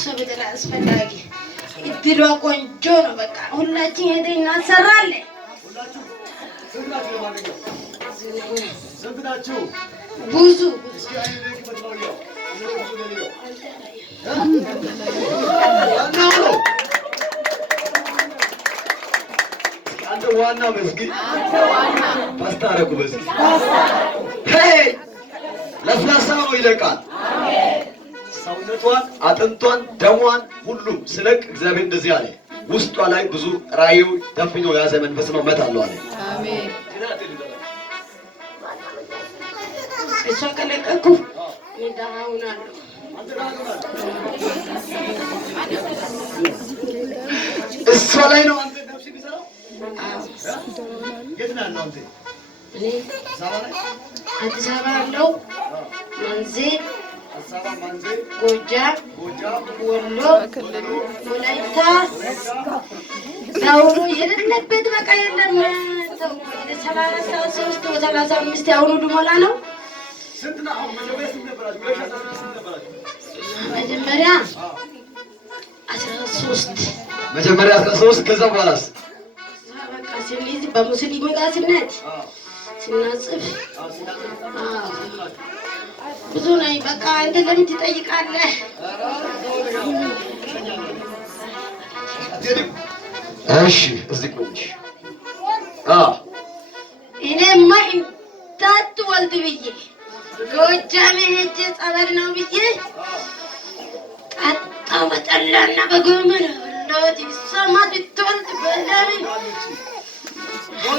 ሰበደላ አስፈላጊ እድሏ ቆንጆ ነው። በቃ ሁላችን ሄደን እናሰራለን። ሁላችሁ ሰብዳችሁ ብዙ አንተ ዋና መስጊድ ፓስታረኩ መስጊድ ሄይ ለስላሳ ነው ይለቃል። ሰውነቷን አጥንቷን ደሟን ሁሉም ስለቅ እግዚአብሔር እንደዚህ አለ። ውስጧ ላይ ብዙ ራእዩ ደፍኖ ያዘ መንፈስ ነው መታለው አለ። አሜን። እሷ ከለቀኩ ይዳውናል። እሷ ላይ ነው አንተ ነፍስ ቢሰራው። የት ነው አንተ? እኔ አዲስ አበባ አለው መንዜ ጎጃም፣ ወሎ፣ ወላይታ ዳውሮ የሌለበት በቃ የለም። 33 35 ያሁኑ ድሞላ ነው። መጀመሪያ 13 ከዛ በኋላስ በቃ ሲሊዝ በሙስሊም ጋር ስነት ሲናጽፍ ብዙ ነኝ። በቃ አንተ ለምን ትጠይቃለህ? እሺ እዚህ ቆይሽ። እኔማ እንዳትወልድ ብዬ ጎጃሜ ሄጄ ጸበል ነው ብዬ ጠጣው በጠላና በጎመን ሎት ይሰማ ብትወልድ በለሪ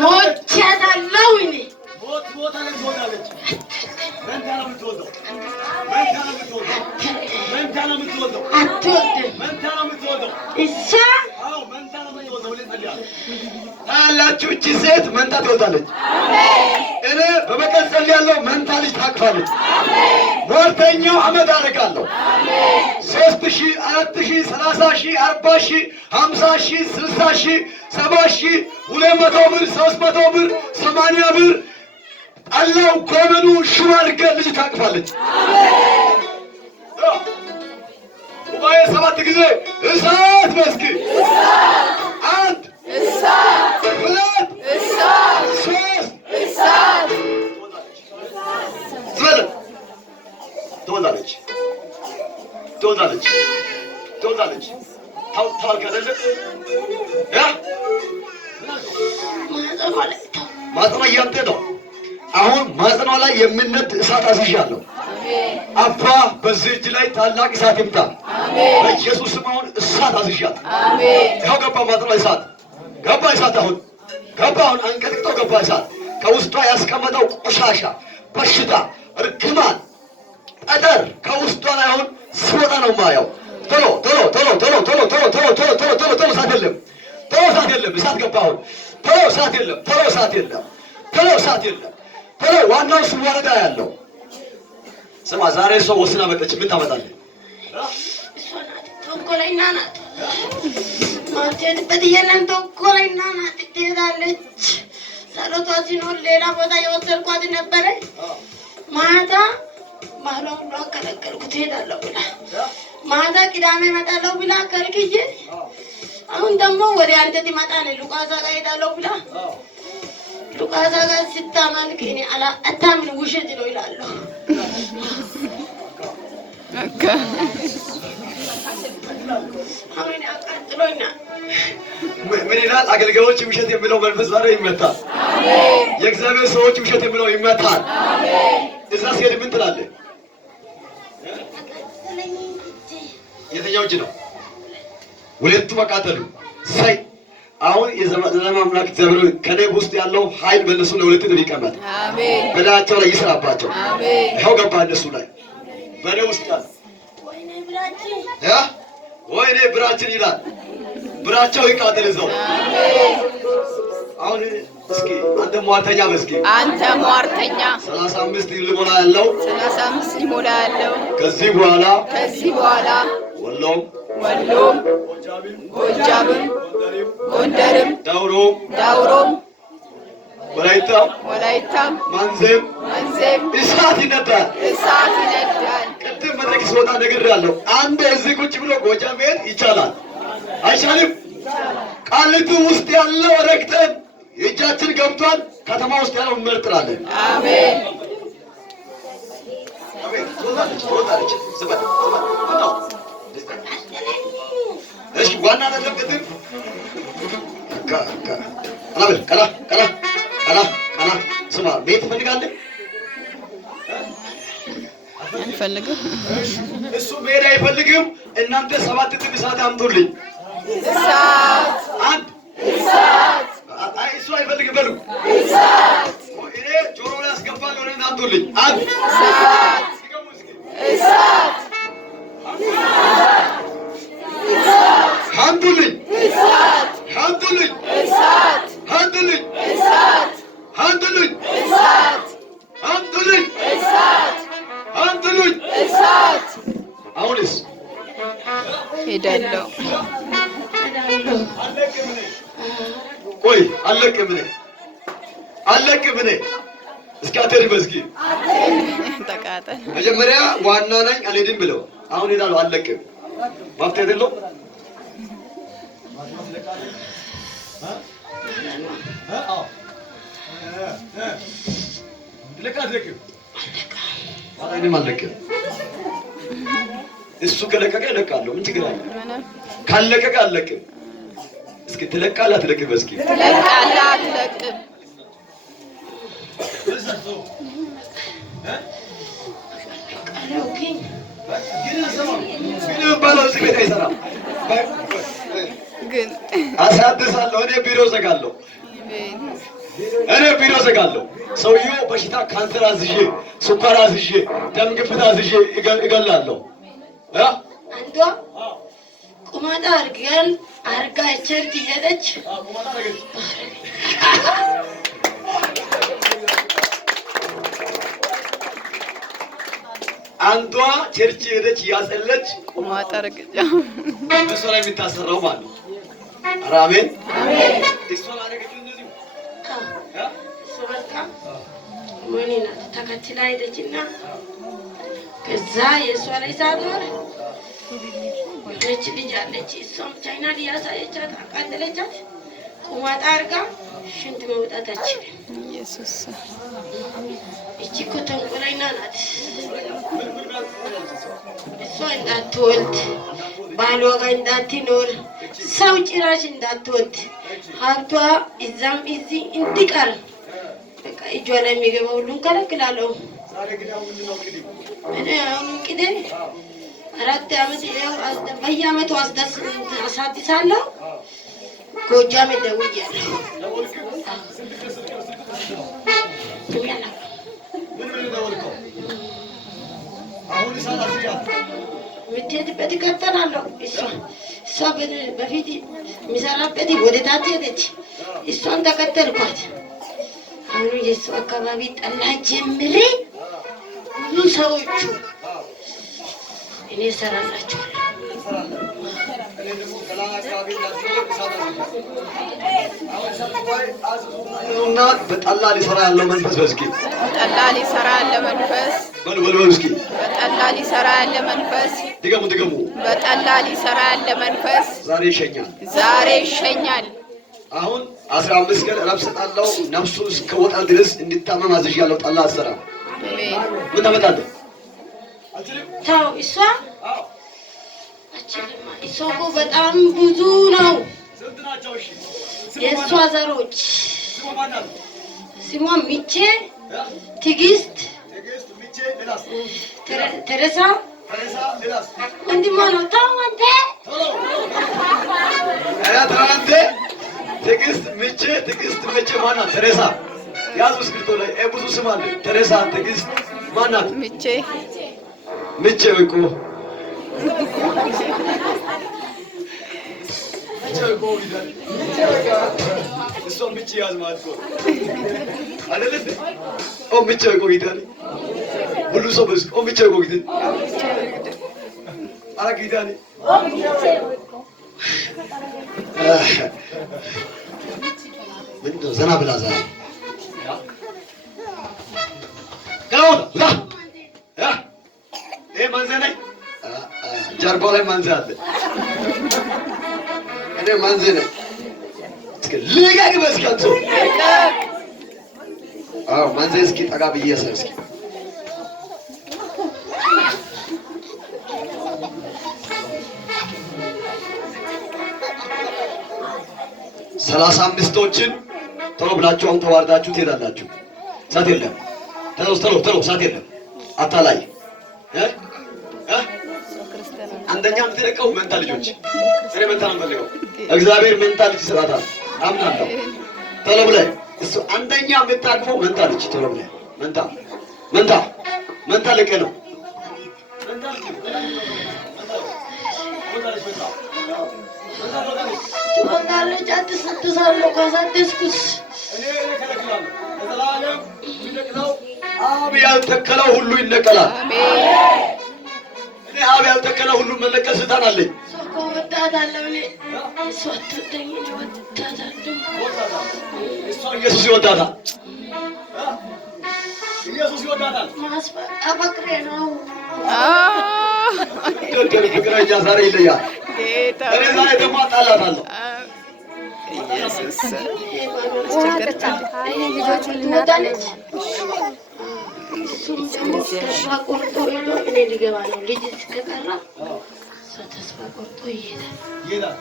ሞቻታለሁ እኔ ሞት አለች። መንታ ነው የምትወልደው። እሷ መንታ ነው የምትወልደው። ታላችሁ እቺ ሴት መንታ ትወልዳለች። እኔ በመቀጠል ያለው መንታ ልጅ ታቅፋለች። ሟርተኛው አመድ አደርጋለሁ። 3000 4000 30000 40000 50000 60000 70000 200 ብር 300 ብር 80 ብር አላው ኮመኑ ሽማርገ ልጅ ታቅፋለች። ጉባኤ 7 ጊዜ እሳት መስጊድ አንድ እሳት ሁለት እሳት ሶስት እሳት ትወልዳለች። ታውቃለህ ማጥማ እያንተ ነው። አሁን ማጽኗ ላይ የምነድ እሳት አዝዣለሁ። አባ በዚህ እጅ ላይ ታላቅ እሳት ይምጣ በኢየሱስ ስም። አሁን እሳት አዝዣለሁ። ይኸው ገባ ማጽኗ እሳት ገባ። እሳት አሁን ገባ። አሁን አንቀጥቅጦ ገባ እሳት። ከውስጧ ያስቀመጠው ቆሻሻ፣ በሽታ፣ እርግማን፣ ጠጠር ከውስጧ ላይ አሁን ሲወጣ ነው የማየው። ቶሎ እሳት የለም። እሳት ገባ አሁን። ቶሎ እሳት የለም። ዋናው እሱ ወረዳ ያለው ስማ። ዛሬ ሰው ወስና መጣች። ምን ታመጣለህ? ተንኮለኛ ናት። ማትሄድበት የለም። ተንኮለኛ ናት። ትሄዳለች። ጸሎቷ ሲኖር ሌላ ቦታ የወሰድኳት ነበረ። ማታ ባህሏን ሁሉ አከለከልኩ። ትሄዳለሁ ብላ ማታ ቅዳሜ እመጣለሁ ብላ ከልክዬ፣ አሁን ደግሞ ወደ አንተ ትመጣለች። ሉቃሳ ጋር እሄዳለሁ ብላ ሉቃሳ ጋር ስታመልክ እኔ አታምን ውሸት ነው ይላሉ። አሁን አቃጥሎኛል። ምን ይላል? አገልጋዮች ውሸት የሚለው መንፈስ ዛሬ ይመታል። የእግዚአብሔር ሰዎች ውሸት የሚለው ይመታል። እዛ ሲሄድ ምን ትላለህ? የትኛው እጅ ነው? ሁለቱ መቃጠሉ ሳይ አሁን የዘላለም አምላክ እግዚአብሔር ከኔ ውስጥ ያለው ኃይል በእነሱ ለሁለት ይቀመጥ። አሜን። በላያቸው ላይ ይስራባቸው። አሜን። ይኸው ገባ እነሱ ላይ በእኔ ውስጥ ያለ ወይኔ ብራችን ይላል። ብራቸው ይቃጠል እዛው። አሁን እስኪ አንተ ሟርተኛ መስኪ አንተ ሟርተኛ 35 ሊሞላ ያለው ከዚህ በኋላ ወሎም ጎጃምም ጎንደርም ዳውሮም ወላይታም ማንዜም እሳት ይነዳል። ስወጣ ነግሬያለሁ። አንድ እዚህ ቁጭ ብሎ ጎጃም መሄድ ይቻላል አይቻልም? ቃሊቲ ውስጥ ያለው ረግጠን እጃችን ገብቷል። ከተማ ውስጥ ያለው እንመርጥራለን። አሜን። እሺ ዋና አይደለም። ቀና ስማ፣ ቤት ትፈልጋለህ? አንፈልግም። እሱ መሄድ አይፈልግም። እናንተ 7 ጥብ እሳት አምጡልኝ። እሳት አንድ እሳት። አይ እሱ አይፈልግም በሉ። እሳት። እኔ ጆሮ ላይ አስገባለሁ። እኔ አምጡልኝ። አንድ እሳት። እሳት። አምጡልኝ። እሳት። አምጡልኝ። እሳት። አምጡልኝ። እሳት። አምጡልኝ። እሳት። አምጡልኝ። እሳት። አምጡልኝ። እሳት። አሁንስ ሄዳለሁ። ቆይ አለቅም እኔ እስኪ አትሄድም። እስኪ ተቃጠል። መጀመሪያ ዋና ነኝ አልሄድም ብለው አሁን ሄዳለሁ። አለቅም መፍትሄ አይደለም። አለቅም። እሱ ከለቀቀ እለቃለሁ። ምን ችግር አለ? ካለቀቀ አለቅም። እስኪ ትለቃለህ አትለቅም? እስኪ ትለቃለህ አትለቅም? ግን ባለው እዚህ ቤት አይሰራም። ግን አሳድሳለሁ። እኔ ቢሮ ዘጋለሁ። ሰውየው በሽታ ካንሰር አዝዤ፣ ስኳር አዝዤ፣ ደም ግፊት አዝዤ እገላለሁ። አንዷ ቁማጣ አርጋ ቸርች እየሄደች አንዷ ቸርች ሄደች ያጸለች ቁማጣ አርግጫ እሷ ላይ የሚታሰረው ማለት ነው። ኧረ አሜን። እሷ አረገችው እንደዚህ ሞኒና ተከትላ ሄደችና ከዛ የእሷ ላይ ሳትኖር ነች ልጅ አለች። እሷም ቻይና ሊያሳየቻት አቃጠለቻት። ቁማጣ አርጋ ሽንት መውጣት አትችልም። ኢየሱስ እቺ እኮ ተንኮለኛ ናት። እሷ እንዳትወልድ ባሏ ጋር እንዳትኖር ሰው ጭራሽ እንዳትወድ ሀብቷ እዛም እዚህ እንዲቀር በቃ እጇ ላይ የሚገባ ሁሉን ከለክላለሁ። እኔ አሁን እንግዲህ 4 ዓመት በየዓመቱ አሳድሳለሁ። ጎጃም ደውያለሁ። የምትሄድበት እቀጥላለሁ። እሷ በፊት የሚሰራበት ወደ ታች ሄደች። እሷን ተከተልኳት። አሁን የእሱ አካባቢ ጠላ ጀምሬ ብዙ ሰዎቹ እኔ እሰራላቸዋለሁ። በጠላ ሊሰራ ያለው መንፈስ በስኪ በጠላ ሊሰራ ያለ መንፈስ በልበል እስኪ በጠላ ሊሰራ ያለ መንፈስ ድገሙ በጠላ ሊሰራ ያለ መንፈስ ዛሬ ይሸኛል። አሁን 15 ቀን ረብ ሰጣለው። ነፍሱ እስከወጣ ድረስ እንድታመም አዝዣለሁ። ጠላ አሰራ ምን ታመጣለህ? ታው እሷ እሷ እኮ በጣም ብዙ ነው። የእሷ ዘሮች ስሟ ሚቼ፣ ትዕግስት፣ ተረሳ ወንድሟ ነው። ተው አንተ ትዕግስት ምቼ ማናት? ተረሳ ያዙ እስክሪብቶ ላይ ብዙ ስም አለ። ተረሳ ትዕግስት ማናት? ምቼ እኮ እሷ ምቼ ያዝ ማለት ነው አይደል? ምቼ እኮ ጊታኒ ሁሉ ሰው በስ ምቼ እኮ ጊታኒ አራ ጊታኒ ምንድነው? ዘና ብላ ዘና ጋው ላ ያ ማንዘናይ ጀርባው ላይ መንዝ አለ። እኔ መንዝ ነኝ። እስኪ ልቀቅ በስከንቱ። አዎ መንዝ እስኪ ጠጋ ብዬ እስኪ 35ቶችን ቶሎ ብላችሁ አሁን ተዋርዳችሁ ትሄዳላችሁ። ሰዓት የለም። ቶሎ ሰዓት የለም። አታላይ አንደኛ የምትለቀው መንታ ልጆች እኔ መንታ ነው የምፈልገው። እግዚአብሔር መንታ ልጅ ይሰጣታል አምናለሁ። ቶሎ ብለህ እሱ አንደኛ የምታቅፈው መንታ ልጅ ቶሎ ብለህ መንታ ልቀ ነው ትወጣለች። አትሰጥሳለሁ ካሳደስኩስ አብ ያልተከለው ሁሉ ይነቀላል። እኔ አብ ያልተከለው ሁሉ መለቀል ስልጣን አለኝ። ወጣታለሁ እኔ እሷ አትወደኝ ወጣታለሁ። እሷ ኢየሱስ ይወዳታል። አፈቅሬ ነው ፍቅረኛ ዛሬ ይለያል። እኔ ዛሬ ደግሞ አጣላታለሁ። ተስፋ ቆርጦ ሄዶ እኔ ሊገባ ነው። ልጅ እስከቀራ ተስፋ ቆርጦ ይሄዳል።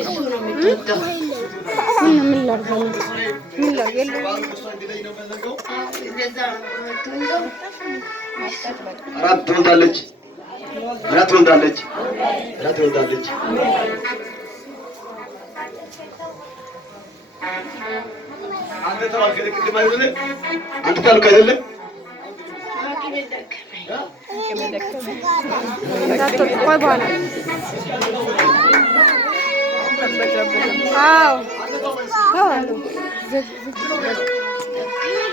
እሱ ነው የሚጠጣው። አራት ትወልዳለች። አንተ ተባልከ ቅድም አይደለ? አንተ ታልከ አይደለ? አዎ